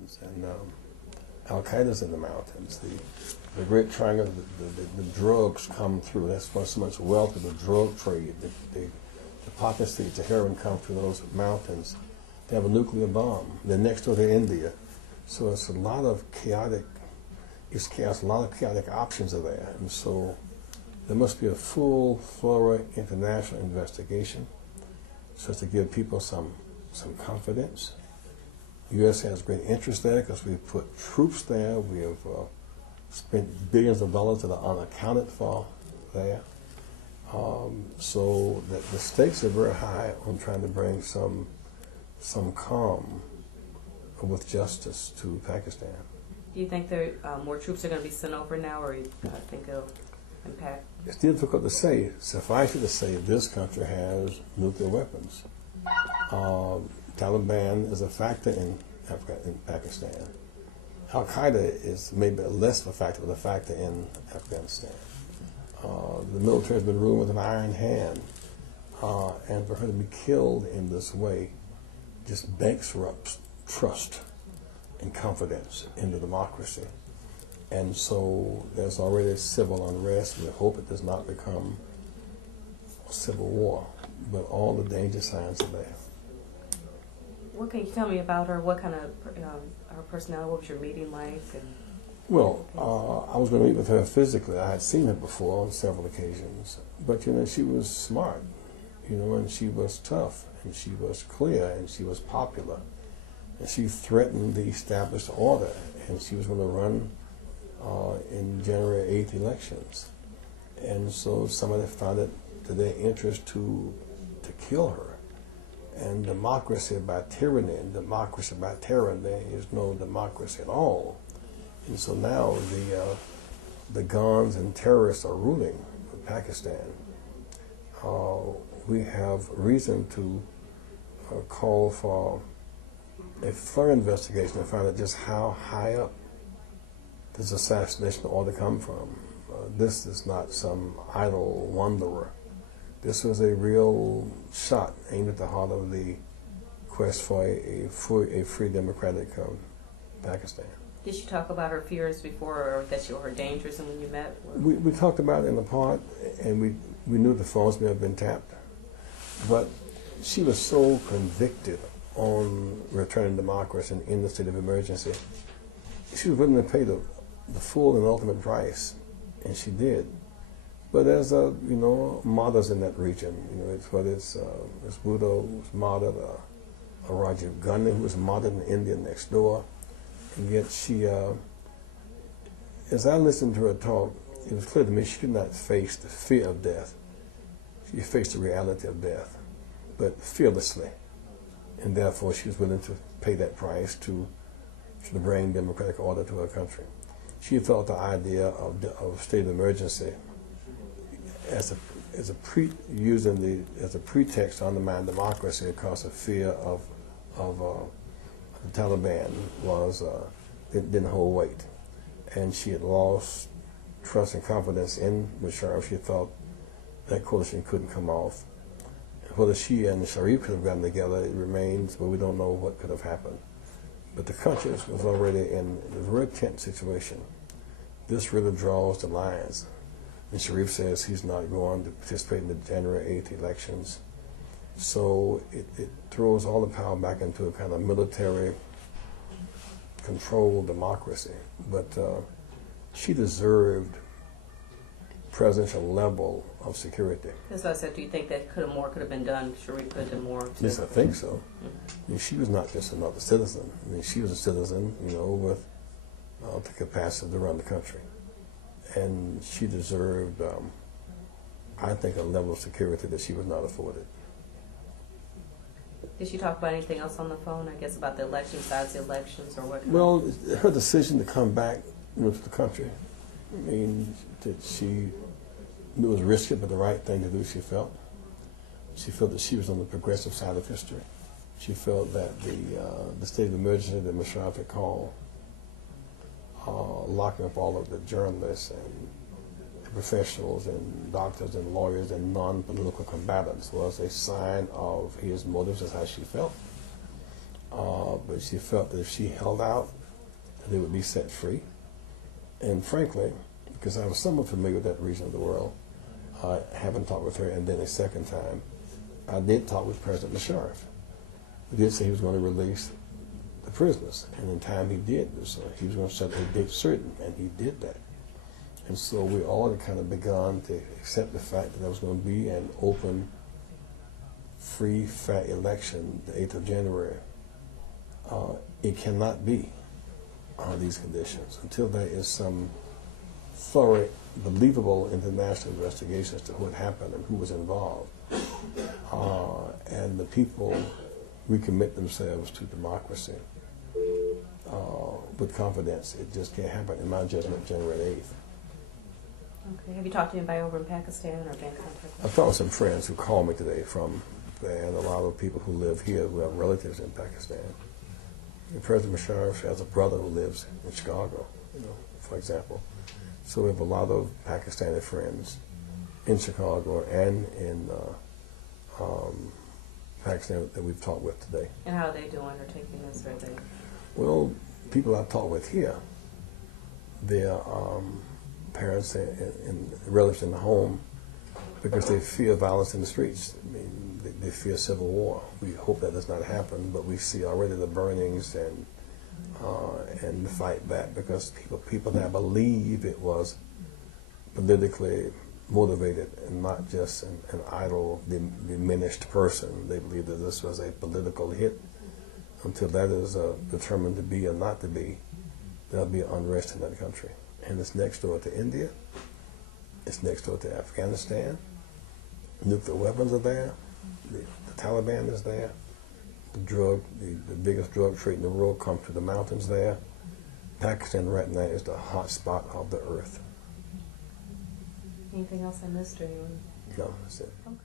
mountains, and Al-Qaeda's in the mountains. The Great Triangle, the drugs come through. That's why so much wealth of the drug trade. The poppy seeds, the heroin come through those mountains. They have a nuclear bomb. They're next door to India. So it's a lot of chaotic, it's chaos, a lot of chaotic options are there. And so there must be a full thorough international investigation so as to give people some confidence. The U.S. has great interest there because we've put troops there. We have spent billions of dollars that are unaccounted for there. So the stakes are very high on trying to bring some calm with justice to Pakistan. Do you think there more troops are going to be sent over now, or you think it'll impact? It's difficult to say. Suffice it to say, this country has nuclear weapons. Taliban is a factor in Pakistan. Al-Qaeda is maybe less of a factor, but a factor in Afghanistan. The military has been ruled with an iron hand, and for her to be killed in this way just bankrupts trust and confidence in the democracy. And so there's already civil unrest. We hope it does not become a civil war, but all the danger signs are there. What can you tell me about her? What kind of her personality? What was your meeting like? Well, I was going to meet with her physically. I had seen her before on several occasions, but she was smart, and she was tough, and she was clear, and she was popular, and she threatened the established order, and she was going to run in January 8th elections, and so somebody found it to their interest to kill her. And democracy by tyranny and democracy by terror, there is no democracy at all. And so now the guns and terrorists are ruling Pakistan. We have reason to call for a thorough investigation to find out just how high up does assassination order come from. This is not some idle wanderer. This was a real shot aimed at the heart of the quest for a free democratic Pakistan. Did she talk about her fears before, or that you were dangerous, and when you met? We talked about it in the part, and we knew the phones may have been tapped. But she was so convicted on returning democracy and in the state of emergency. She was willing to pay the full and ultimate price, and she did. But there's martyrs in that region. Whether it's Bhutto, who was martyred, or Rajiv Gandhi, who was martyred in India next door. And yet she, as I listened to her talk, it was clear to me she could not face the fear of death. She faced the reality of death, but fearlessly. And therefore she was willing to pay that price to bring democratic order to her country. She thought the idea of state of emergency as a pretext to undermine democracy because of fear of the Taliban didn't hold weight, and she had lost trust and confidence in Musharraf. She thought that coalition couldn't come off. Whether she and Sharif could have gotten together, it remains, but we don't know what could have happened. But the country was already in a very tense situation. This really draws the lines. And Sharif says he's not going to participate in the January 8th elections. So it throws all the power back into a kind of military controlled democracy. But she deserved presidential level of security. That's what I said. Do you think that more could have been done? Sharif could have done more? Yes, I think so. Mm-hmm. I mean, she was not just another citizen. I mean, she was a citizen, with the capacity to run the country. And she deserved, I think, a level of security that she was not afforded. Did she talk about anything else on the phone, I guess, about the election, besides the elections, or what? Well, her decision to come back to the country, I mean, that she knew it was risky, but the right thing to do, she felt. She felt that she was on the progressive side of history. She felt that the state of emergency that Musharraf had called, locking up all of the journalists and professionals and doctors and lawyers and non-political combatants, was a sign of his motives. That's how she felt. but she felt that if she held out, they would be set free. And frankly, because I was somewhat familiar with that region of the world, I haven't talked with her, and then a second time, I did talk with President Musharraf. He did say he was going to release the prisoners, and in time he did do so. He was going to set a date certain, and he did that. And so we all had kind of begun to accept the fact that there was going to be an open, free, fair election the 8th of January. It cannot be under these conditions until there is some thorough, believable international investigation as to what happened and who was involved. And the people recommit themselves to democracy with confidence. It just can't happen, in my judgment, January 8th. Okay. Have you talked to anybody over in Pakistan or been in contact? I've talked with some friends who called me today from there, and a lot of people who live here who have relatives in Pakistan. And President Musharraf has a brother who lives in Chicago, for example. So we have a lot of Pakistani friends in Chicago and in Pakistan that we've talked with today. And how are they doing or taking this? Or they? Well, people I've talked with here, their parents and relatives in the home, because they fear violence in the streets. I mean, they fear civil war. We hope that does not happen, but we see already the burnings and the fight back, because people now believe it was politically motivated and not just an idle, diminished person. They believe that this was a political hit. Until that is determined to be or not to be, there'll be unrest in that country. And it's next door to India. It's next door to Afghanistan. Nuclear weapons are there. The Taliban is there. The biggest drug trade in the world comes to the mountains there. Pakistan right now is the hot spot of the earth. Anything else I missed, or you? No, that's it. Okay.